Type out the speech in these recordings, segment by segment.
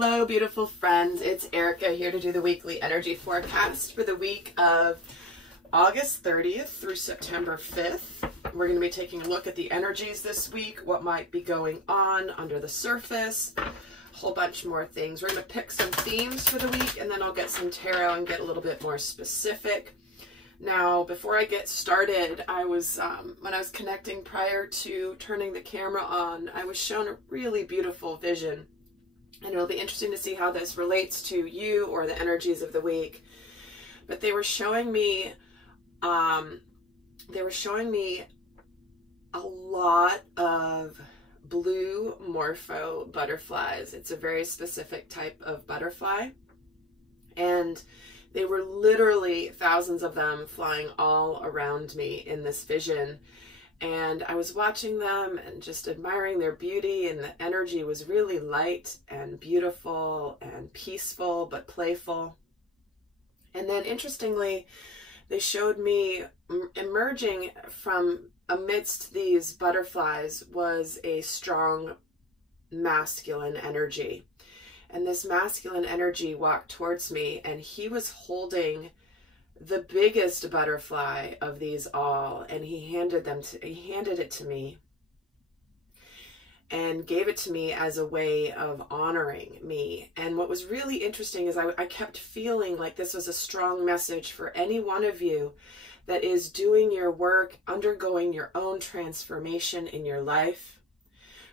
Hello, beautiful friends. It's Erica here to do the weekly energy forecast for the week of August 30th through September 5th. We're going to be taking a look at the energies this week, what might be going on under the surface, a whole bunch more things. We're going to pick some themes for the week, and then I'll get some tarot and get a little bit more specific. Now, before I get started, I was when I was connecting prior to turning the camera on, I was shown a really beautiful vision. And it'll be interesting to see how this relates to you or the energies of the week. But they were showing me a lot of blue morpho butterflies. It's a very specific type of butterfly. And they were literally thousands of them flying all around me in this vision. And I was watching them and just admiring their beauty, and the energy was really light and beautiful and peaceful but playful. And then interestingly, they showed me emerging from amidst these butterflies was a strong masculine energy. And this masculine energy walked towards me, and he was holding the biggest butterfly of these all, and he handed it to me and gave it to me as a way of honoring me. And what was really interesting is I kept feeling like this was a strong message for any one of you that is doing your work, undergoing your own transformation in your life,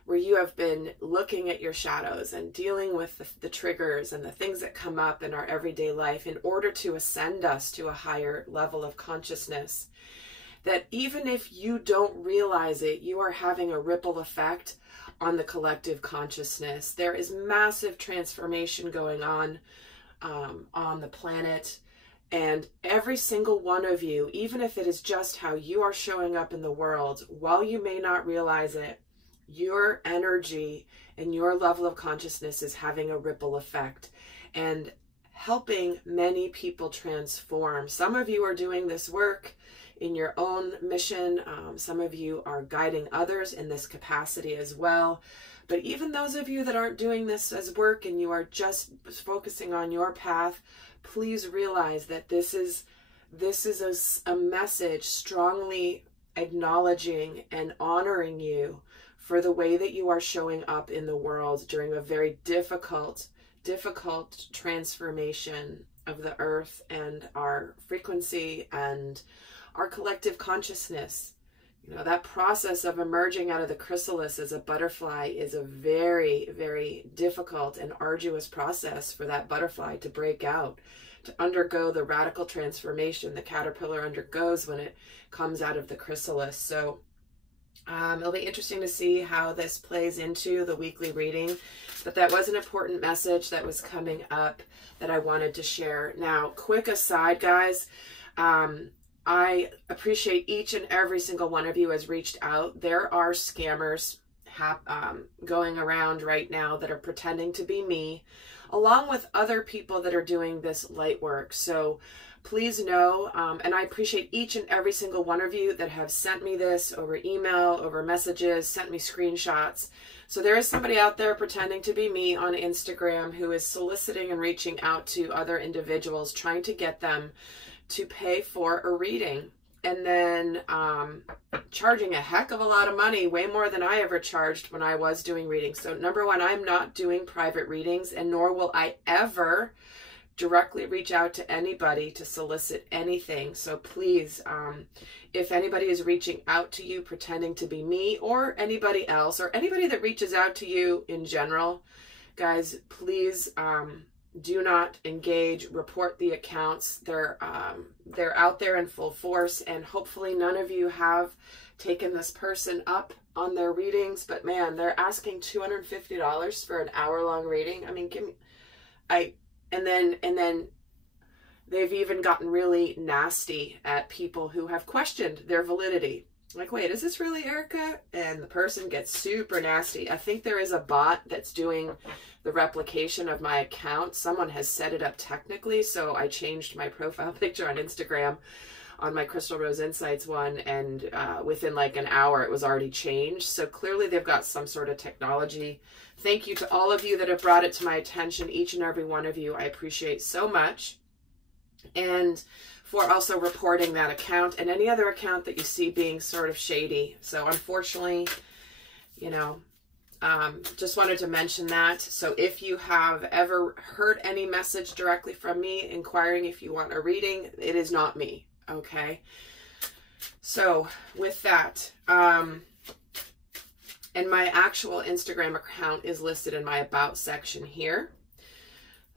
where you have been looking at your shadows and dealing with the triggers and the things that come up in our everyday life in order to ascend us to a higher level of consciousness. That even if you don't realize it, you are having a ripple effect on the collective consciousness. There is massive transformation going on the planet. And every single one of you, even if it is just how you are showing up in the world, while you may not realize it, your energy and your level of consciousness is having a ripple effect and helping many people transform. Some of you are doing this work in your own mission. Some of you are guiding others in this capacity as well. But even those of you that aren't doing this as work and you are just focusing on your path, please realize that this is a message strongly acknowledging and honoring you for the way that you are showing up in the world during a very difficult transformation of the earth and our frequency and our collective consciousness. You know, that process of emerging out of the chrysalis as a butterfly is a very, very difficult and arduous process for that butterfly to break out, to undergo the radical transformation the caterpillar undergoes when it comes out of the chrysalis. So it'll be interesting to see how this plays into the weekly reading, but that was an important message that was coming up that I wanted to share. Now, quick aside, guys, I appreciate each and every single one of you has reached out. There are scammers going around right now that are pretending to be me, along with other people that are doing this light work. So please know, and I appreciate each and every single one of you that have sent me this over email, over messages, sent me screenshots. So there is somebody out there pretending to be me on Instagram who is soliciting and reaching out to other individuals, trying to get them to pay for a reading, and then charging a heck of a lot of money, way more than I ever charged when I was doing readings. So number one, I'm not doing private readings, and nor will I ever directly reach out to anybody to solicit anything. So please, if anybody is reaching out to you pretending to be me or anybody else, or anybody that reaches out to you in general, guys, please do not engage, report the accounts. They're out there in full force, and hopefully none of you have taken this person up on their readings. But man, they're asking $250 for an hour-long reading. I mean, and then they've even gotten really nasty at people who have questioned their validity. Like, wait, is this really Erica? And the person gets super nasty. I think there is a bot that's doing the replication of my account. Someone has set it up technically, so I changed my profile picture on Instagram. on my Crystal Rose Insights one, and within like an hour it was already changed. So clearly they've got some sort of technology. Thank you to all of you that have brought it to my attention, each and every one of you. I appreciate so much. And for also reporting that account and any other account that you see being sort of shady. So unfortunately, you know, just wanted to mention that. So if you have ever heard any message directly from me inquiring if you want a reading, it is not me. Okay. So with that, and my actual Instagram account is listed in my About section here.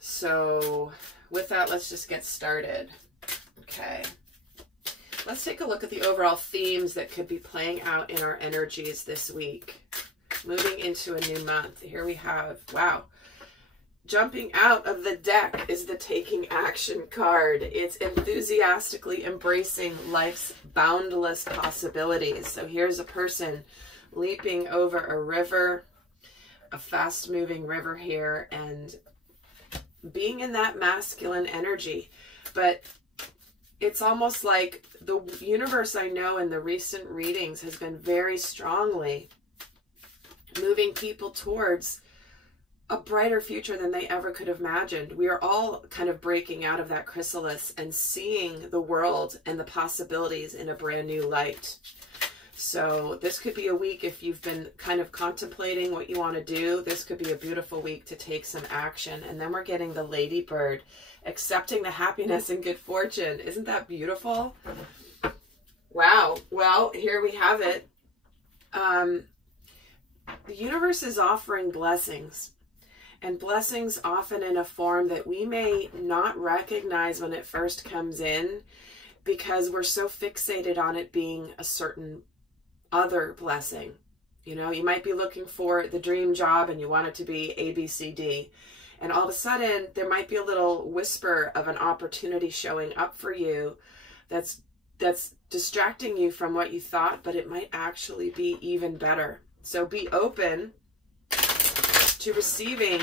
So with that, let's just get started. Okay. Let's take a look at the overall themes that could be playing out in our energies this week. Moving into a new month. Here we have, wow. Jumping out of the deck is the Taking Action card. It's enthusiastically embracing life's boundless possibilities. So here's a person leaping over a river, a fast-moving river here, and being in that masculine energy. But it's almost like the universe, I know in the recent readings, has been very strongly moving people towards a brighter future than they ever could have imagined. We are all kind of breaking out of that chrysalis and seeing the world and the possibilities in a brand new light. So this could be a week, if you've been kind of contemplating what you want to do, this could be a beautiful week to take some action. And then we're getting the Ladybird, accepting the happiness and good fortune. Isn't that beautiful? Wow. Well, here we have it. The universe is offering blessings, and blessings often in a form that we may not recognize when it first comes in, because we're so fixated on it being a certain other blessing. You know, you might be looking for the dream job and you want it to be A, B, C, D. And all of a sudden there might be a little whisper of an opportunity showing up for you that's distracting you from what you thought, but it might actually be even better. So be open to receiving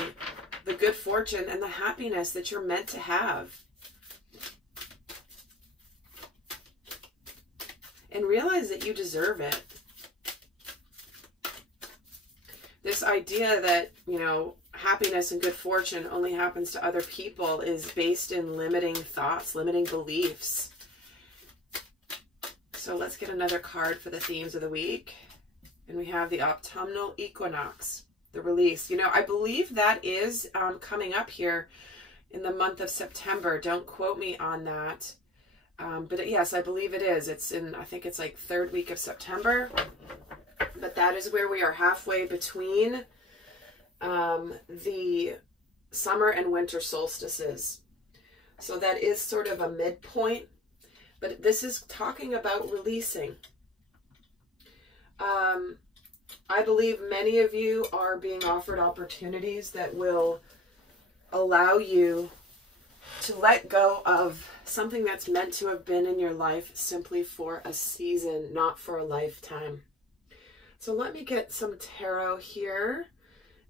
the good fortune and the happiness that you're meant to have. And realize that you deserve it. This idea that, you know, happiness and good fortune only happens to other people is based in limiting thoughts, limiting beliefs. So let's get another card for the themes of the week. And we have the autumnal equinox, the release. You know, I believe that is coming up here in the month of September. Don't quote me on that. But yes, I believe it is. It's in, I think it's like third week of September. But that is where we are halfway between the summer and winter solstices. So that is sort of a midpoint. But this is talking about releasing. I believe many of you are being offered opportunities that will allow you to let go of something that's meant to have been in your life simply for a season, not for a lifetime. So let me get some tarot here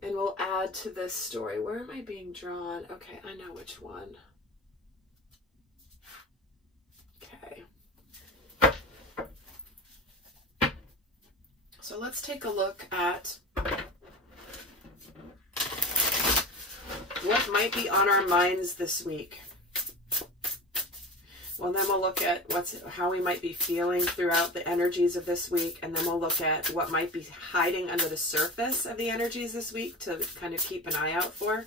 and we'll add to this story. Where am I being drawn? Okay, I know which one. Okay. So let's take a look at what might be on our minds this week. Well, then we'll look at how we might be feeling throughout the energies of this week, and then we'll look at what might be hiding under the surface of the energies this week to kind of keep an eye out for.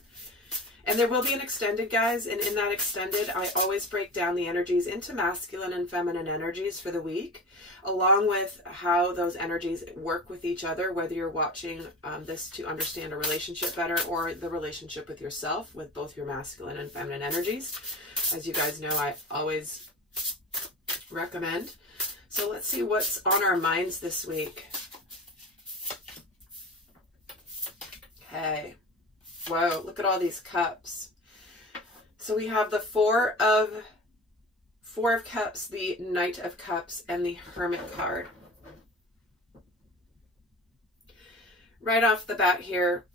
And there will be an extended, guys, and in that extended, I always break down the energies into masculine and feminine energies for the week, along with how those energies work with each other, whether you're watching this to understand a relationship better or the relationship with yourself with both your masculine and feminine energies. As you guys know, I always recommend. So let's see what's on our minds this week. Okay. Whoa, look at all these cups. So we have the Four of Cups, the Knight of Cups, and the Hermit card. Right off the bat here,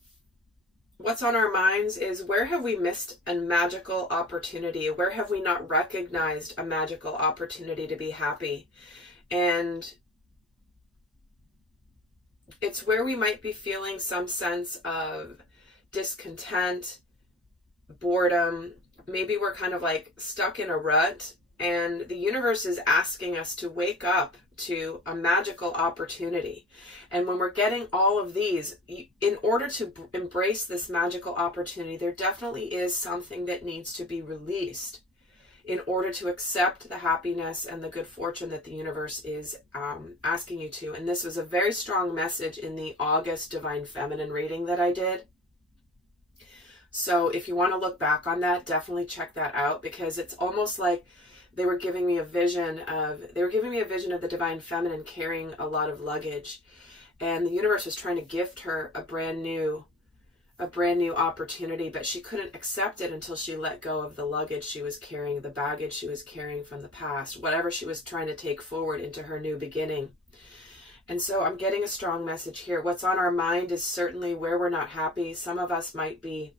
what's on our minds is, where have we missed a magical opportunity? Where have we not recognized a magical opportunity to be happy? And it's where we might be feeling some sense of discontent, boredom. Maybe we're kind of like stuck in a rut, and the universe is asking us to wake up to a magical opportunity. And when we're getting all of these, in order to embrace this magical opportunity, there definitely is something that needs to be released in order to accept the happiness and the good fortune that the universe is asking you to. And this was a very strong message in the August Divine Feminine reading that I did. So if you want to look back on that, definitely check that out, because it's almost like they were giving me a vision of the Divine Feminine carrying a lot of luggage, and the universe was trying to gift her a brand new opportunity, but she couldn't accept it until she let go of the luggage she was carrying, the baggage she was carrying from the past, whatever she was trying to take forward into her new beginning. And so I'm getting a strong message here. What's on our mind is certainly where we're not happy. Some of us might be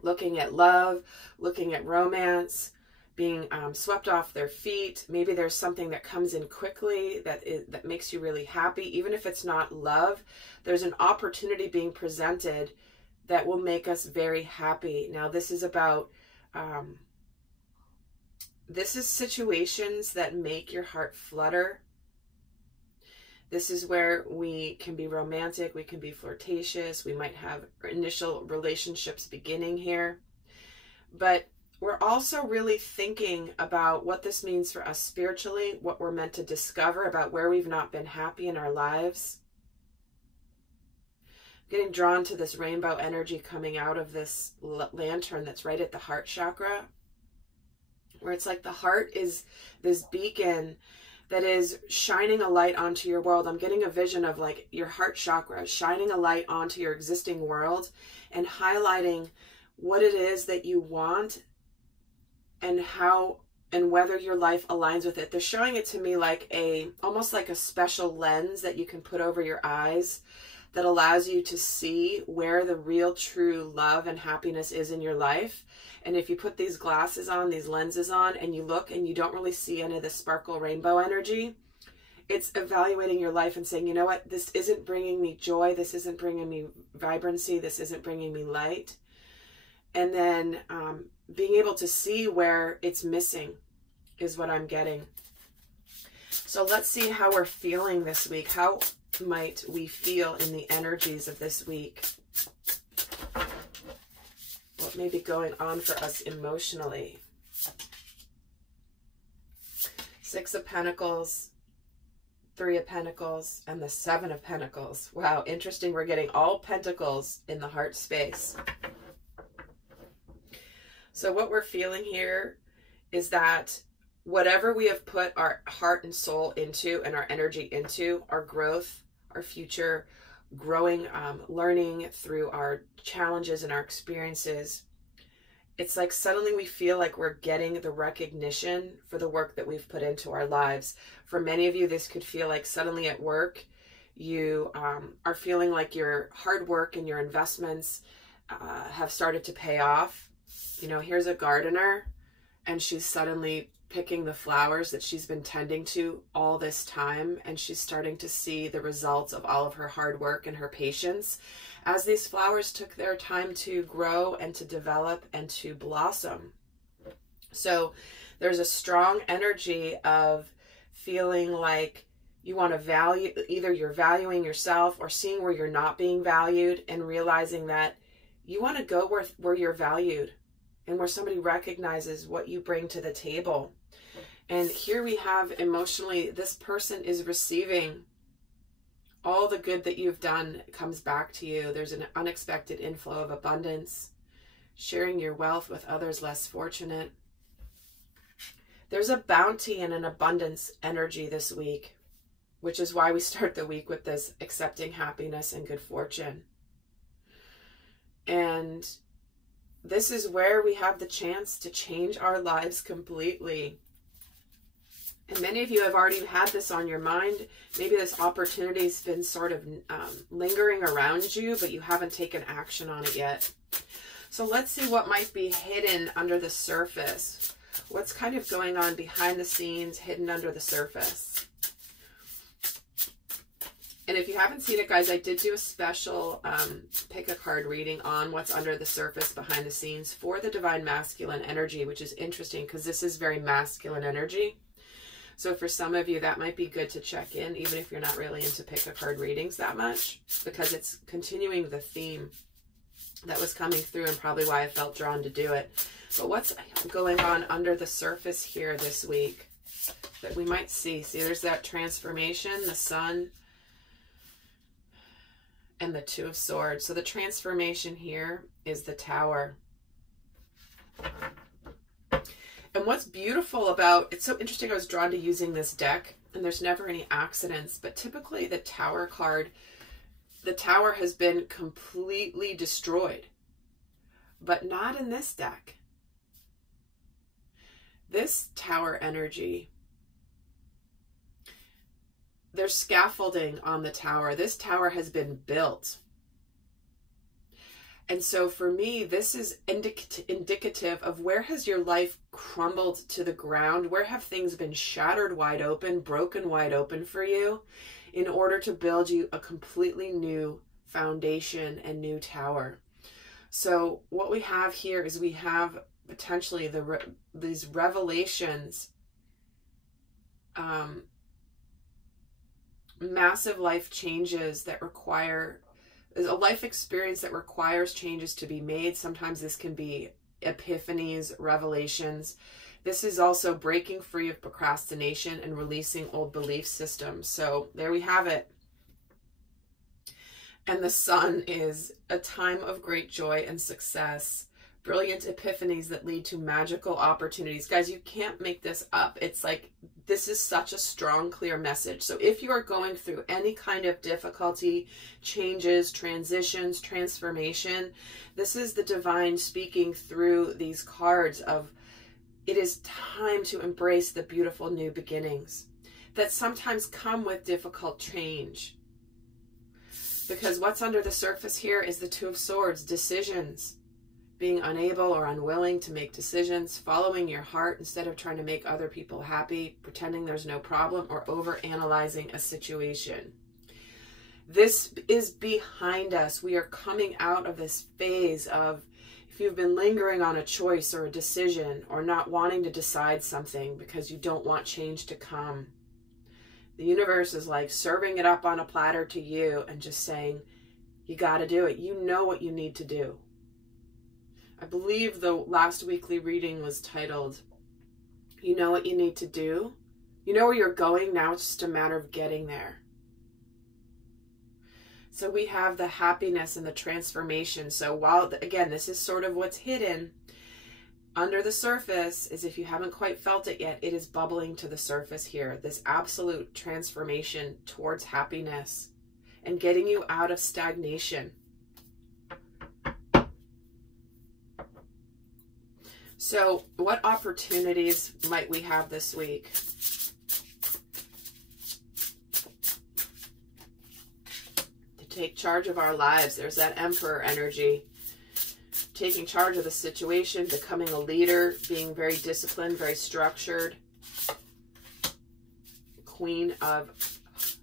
looking at love, looking at romance, being swept off their feet. Maybe there's something that comes in quickly that makes you really happy. Even if it's not love, there's an opportunity being presented that will make us very happy. Now, this is about, this is situations that make your heart flutter. This is where we can be romantic, we can be flirtatious, we might have initial relationships beginning here. But we're also really thinking about what this means for us spiritually, what we're meant to discover about where we've not been happy in our lives. Getting drawn to this rainbow energy coming out of this lantern that's right at the heart chakra, where it's like the heart is this beacon that is shining a light onto your world. I'm getting a vision of like your heart chakra shining a light onto your existing world and highlighting what it is that you want and how and whether your life aligns with it. They're showing it to me like almost like a special lens that you can put over your eyes that allows you to see where the real true love and happiness is in your life. And if you put these glasses on, these lenses on, and you look and you don't really see any of the sparkle rainbow energy, it's evaluating your life and saying, you know what, this isn't bringing me joy, this isn't bringing me vibrancy, this isn't bringing me light. And then being able to see where it's missing is what I'm getting. So let's see how we're feeling this week. How might we feel in the energies of this week? What may be going on for us emotionally? Six of Pentacles, Three of Pentacles, and the Seven of Pentacles. Wow, interesting. We're getting all pentacles in the heart space. So what we're feeling here is that whatever we have put our heart and soul into and our energy into, our growth, our future, growing, learning through our challenges and our experiences, it's like suddenly we feel like we're getting the recognition for the work that we've put into our lives. For many of you, this could feel like suddenly at work, you are feeling like your hard work and your investments have started to pay off. You know, here's a gardener and she's suddenly picking the flowers that she's been tending to all this time, and she's starting to see the results of all of her hard work and her patience as these flowers took their time to grow and to develop and to blossom. So there's a strong energy of feeling like you want to value, either you're valuing yourself or seeing where you're not being valued and realizing that you want to go where you're valued and where somebody recognizes what you bring to the table. And here we have emotionally, this person is receiving all the good that you've done comes back to you. There's an unexpected inflow of abundance, sharing your wealth with others less fortunate. There's a bounty and an abundance energy this week, which is why we start the week with this accepting happiness and good fortune. And this is where we have the chance to change our lives completely And many of you have already had this on your mind. Maybe this opportunity's been sort of lingering around you, but you haven't taken action on it yet. So let's see what might be hidden under the surface. What's kind of going on behind the scenes, hidden under the surface. And if you haven't seen it, guys, I did do a special pick a card reading on what's under the surface behind the scenes for the divine masculine energy, which is interesting because this is very masculine energy. So for some of you, that might be good to check in, even if you're not really into pick a card readings that much, because it's continuing the theme that was coming through and probably why I felt drawn to do it. But what's going on under the surface here this week that we might see? See, there's that transformation, the sun, and the Two of Swords. So the transformation here is the Tower. And what's beautiful about, it's so interesting, I was drawn to using this deck, and there's never any accidents, but typically the Tower card, the Tower has been completely destroyed, but not in this deck. This Tower energy, there's scaffolding on the Tower. This Tower has been built. And so for me, this is indicative of where has your life crumbled to the ground? Where have things been shattered wide open, broken wide open for you in order to build you a completely new foundation and new tower? So what we have here is we have potentially these revelations, massive life changes that require, there's a life experience that requires changes to be made. Sometimes this can be epiphanies, revelations. This is also breaking free of procrastination and releasing old belief systems. So there we have it. And the sun is a time of great joy and success. Brilliant epiphanies that lead to magical opportunities. Guys, you can't make this up. It's like, this is such a strong, clear message. So if you are going through any kind of difficulty, changes, transitions, transformation, this is the divine speaking through these cards of, it is time to embrace the beautiful new beginnings that sometimes come with difficult change. Because what's under the surface here is the Two of Swords, decisions. Being unable or unwilling to make decisions, following your heart instead of trying to make other people happy, pretending there's no problem, or overanalyzing a situation. This is behind us. We are coming out of this phase of, if you've been lingering on a choice or a decision or not wanting to decide something because you don't want change to come, the universe is like serving it up on a platter to you and just saying, you got to do it. You know what you need to do. I believe the last weekly reading was titled, you know what you need to do? You know where you're going, now it's just a matter of getting there. So we have the happiness and the transformation. So while, again, this is sort of what's hidden under the surface, is if you haven't quite felt it yet, it is bubbling to the surface here. This absolute transformation towards happiness and getting you out of stagnation. So what opportunities might we have this week? To take charge of our lives. There's that Emperor energy. Taking charge of the situation, becoming a leader, being very disciplined, very structured. Queen of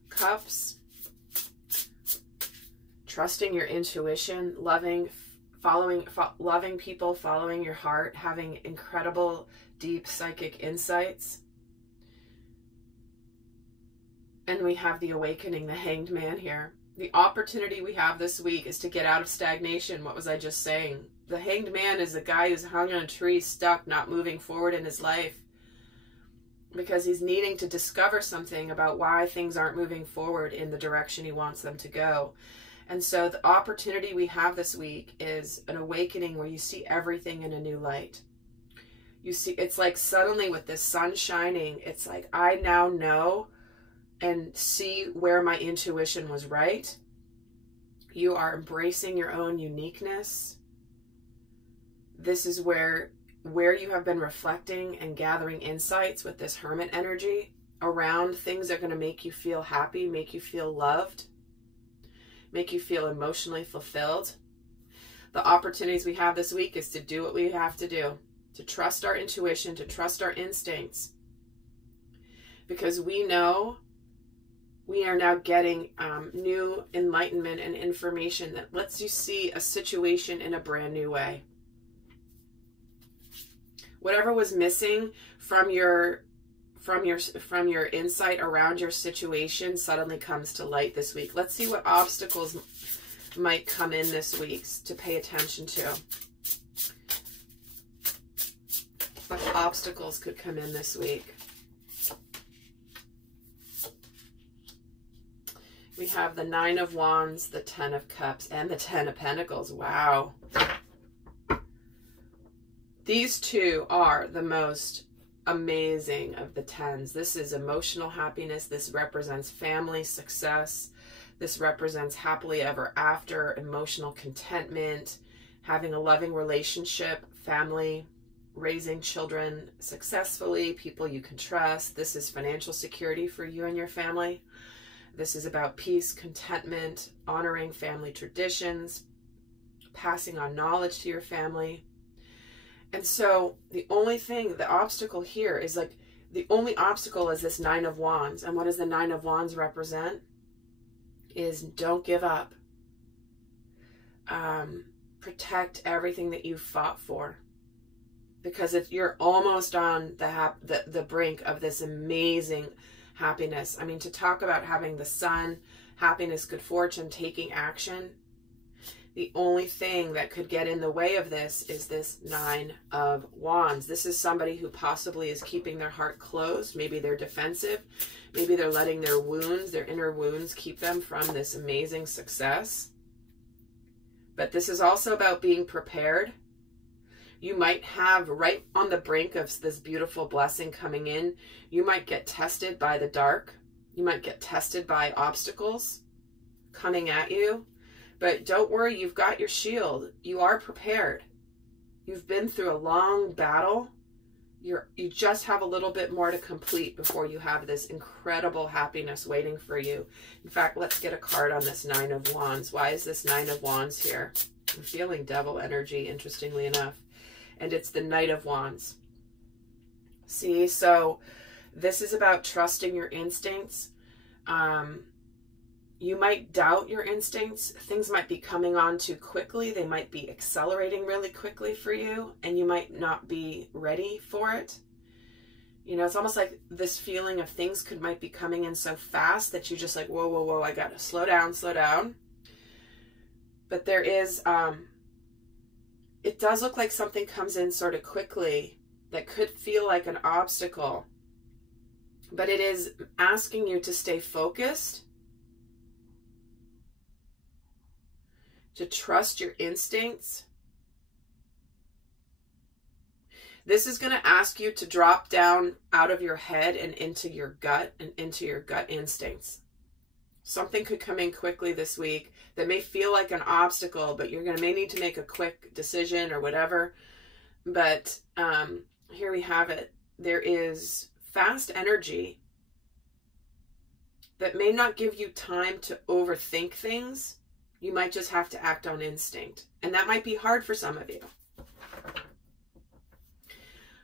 Cups. Trusting your intuition, loving people, following your heart, having incredible, deep psychic insights. And we have the Awakening, the Hanged Man here. The opportunity we have this week is to get out of stagnation. What was I just saying? The Hanged Man is a guy who's hung on a tree, stuck, not moving forward in his life because he's needing to discover something about why things aren't moving forward in the direction he wants them to go. And so the opportunity we have this week is an awakening where you see everything in a new light. You see, it's like suddenly with this sun shining, it's like I now know and see where my intuition was right. You are embracing your own uniqueness. This is where you have been reflecting and gathering insights with this Hermit energy. around things that are going to make you feel happy, make you feel loved, make you feel emotionally fulfilled. The opportunities we have this week is to do what we have to do, to trust our intuition, to trust our instincts, because we know we are now getting new enlightenment and information that lets you see a situation in a brand new way. Whatever was missing from your insight around your situation suddenly comes to light this week. Let's see what obstacles might come in this week to pay attention to. What obstacles could come in this week? We have the 9 of Wands, the 10 of Cups, and the 10 of Pentacles. Wow. These two are the most amazing of the 10s. This is emotional happiness. This represents family success. This represents happily ever after, emotional contentment, having a loving relationship, family, raising children successfully, people you can trust. This is financial security for you and your family. This is about peace, contentment, honoring family traditions, passing on knowledge to your family. And so the only thing, the obstacle here is like, the only obstacle is this 9 of Wands. And what does the 9 of Wands represent? Is don't give up. Protect everything that you fought for. Because if you're almost on the brink of this amazing happiness. I mean, to talk about having the sun, happiness, good fortune, taking action, the only thing that could get in the way of this is this 9 of Wands. This is somebody who possibly is keeping their heart closed. Maybe they're defensive. Maybe they're letting their wounds, their inner wounds, keep them from this amazing success. But this is also about being prepared. You might have, right on the brink of this beautiful blessing coming in, you might get tested by the dark. You might get tested by obstacles coming at you. But don't worry, you've got your shield. You are prepared. You've been through a long battle. You just have a little bit more to complete before you have this incredible happiness waiting for you. In fact, let's get a card on this 9 of Wands. Why is this 9 of Wands here? I'm feeling devil energy, interestingly enough. And it's the Knight of Wands. See, so this is about trusting your instincts. You might doubt your instincts. Things might be coming on too quickly. They might be accelerating really quickly for you, and you might not be ready for it. You know, it's almost like this feeling of things might be coming in so fast that you're just like, whoa, whoa, whoa, I got to slow down, slow down. But there is, it does look like something comes in sort of quickly that could feel like an obstacle. But it is asking you to stay focused, to trust your instincts. This is going to ask you to drop down out of your head and into your gut and into your gut instincts. Something could come in quickly this week that may feel like an obstacle, but you're may need to make a quick decision or whatever. But here we have it. There is fast energy that may not give you time to overthink things. You might just have to act on instinct. And that might be hard for some of you.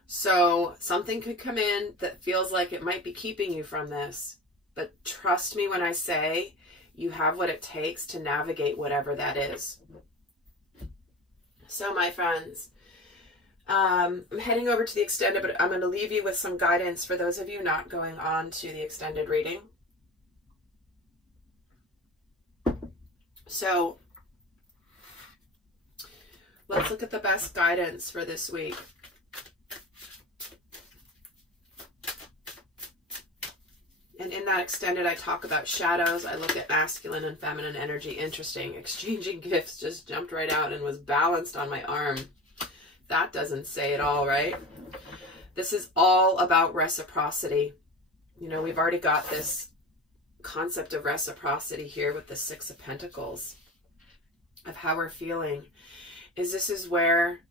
So something could come in that feels like it might be keeping you from this. But trust me when I say you have what it takes to navigate whatever that is. So my friends, I'm heading over to the extended, but I'm going to leave you with some guidance for those of you not going on to the extended reading. So let's look at the best guidance for this week. And in that extended, I talk about shadows. I look at masculine and feminine energy. Interesting. Exchanging gifts just jumped right out and was balanced on my arm. That doesn't say it all, right? This is all about reciprocity. You know, we've already got this concept of reciprocity here with the 6 of Pentacles, of how we're feeling. This is where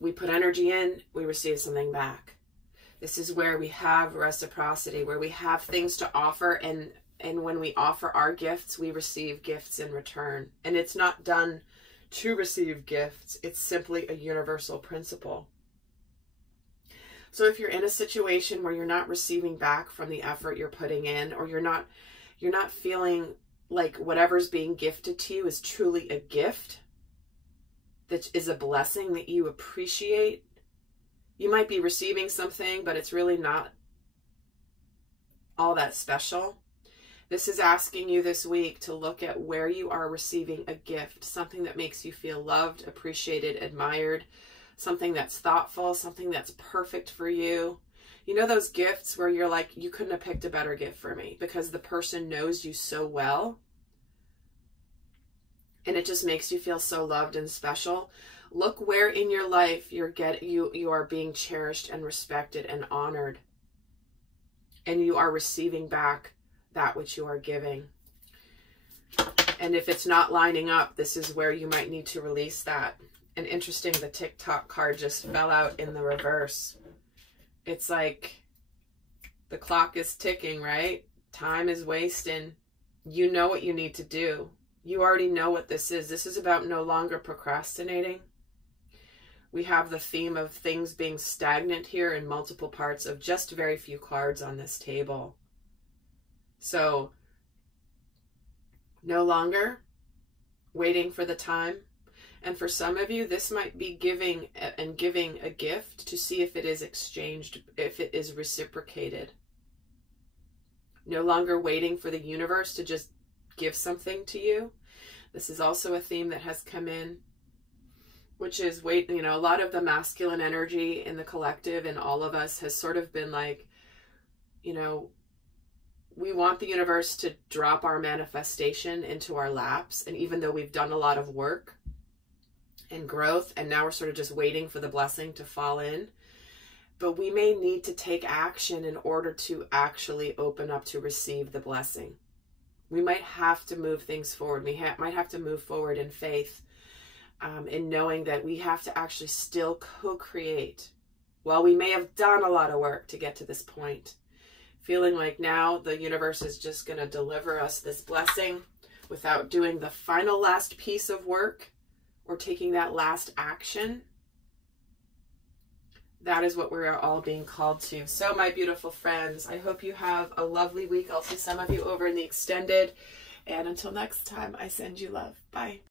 we put energy in, we receive something back. This is where we have reciprocity, where we have things to offer, and when we offer our gifts, we receive gifts in return. And it's not done to receive gifts. It's simply a universal principle. So if you're in a situation where you're not receiving back from the effort you're putting in, or you're not feeling like whatever's being gifted to you is truly a gift, that is a blessing that you appreciate, you might be receiving something, but it's really not all that special. This is asking you this week to look at where you are receiving a gift, something that makes you feel loved, appreciated, admired, something that's thoughtful, something that's perfect for you. You know those gifts where you're like, you couldn't have picked a better gift for me because the person knows you so well, and it just makes you feel so loved and special. Look where in your life you are being cherished and respected and honored, and you are receiving back that which you are giving. And if it's not lining up, this is where you might need to release that. And interesting, the TikTok card just fell out in the reverse. It's like the clock is ticking, right? Time is wasting. You know what you need to do. You already know what this is. This is about no longer procrastinating. We have the theme of things being stagnant here in multiple parts of just very few cards on this table. So, no longer waiting for the time. And for some of you, this might be giving a gift to see if it is exchanged, if it is reciprocated. No longer waiting for the universe to just give something to you. This is also a theme that has come in, which is a lot of the masculine energy in the collective and all of us has sort of been like, we want the universe to drop our manifestation into our laps. And even though we've done a lot of work and growth, and now we're sort of just waiting for the blessing to fall in, but we may need to take action in order to actually open up to receive the blessing. We might have to move things forward. We might have to move forward in faith, in knowing that we have to actually still co-create. While we may have done a lot of work to get to this point, feeling like now the universe is just going to deliver us this blessing without doing the final last piece of work or taking that last action. That is what we're all being called to. So my beautiful friends, I hope you have a lovely week. I'll see some of you over in the extended. And until next time, I send you love. Bye.